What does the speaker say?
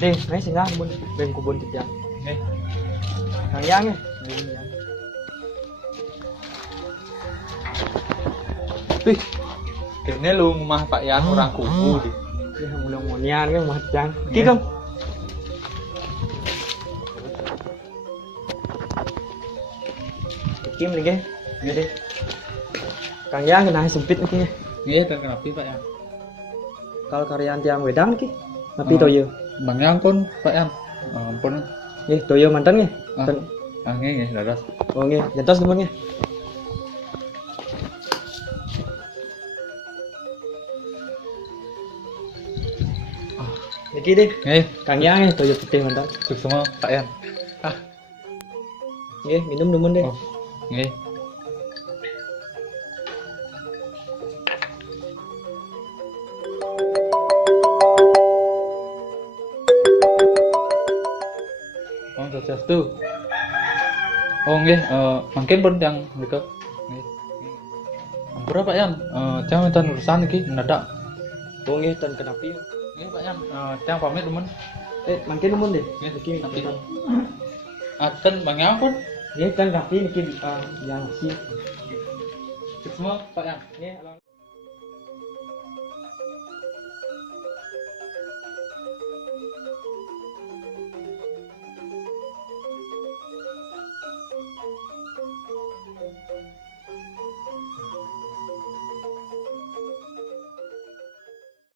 Đi, mấy xin lát bun, bên của bun thịt giang. Nih, Thằng giang ấy. Bun giang. wih, kayaknya lu rumah Pak Yan orang kumuh deh. Dia udah mau nyan cái mặt giang. Kí không? Kim lagi cái. Ini deh. Kang Yang kena sempit nih. Iya, dan kenapa Pak Yan? Kalau karyaan tiang wedang nih. Tapi toyo. Bang Yang pun Pak Yan. Ampun. Nih, toyo mantan nih. Ini dadas. Oh nih, jantos temen nih. Niki deh. Nih, Kang Yang nih toyo putih mantan. sukses semua Pak Yan. Nih, minum dulu deh. Oh, nih. Oh, sukses. Oh, nggih, mungkin pun yang dekat. Nggih. Ampura Pak Yan, jangan minta urusan iki mendadak. Oh nih, tan kenapa ya? Nggih Pak Yan, jangan pamit teman. Makin temen deh. Nggih, Niki nanti. tan. Kan Bang Yang pun Nih, tan kapi niki yang sih. sukses semua Pak Yan. Nih,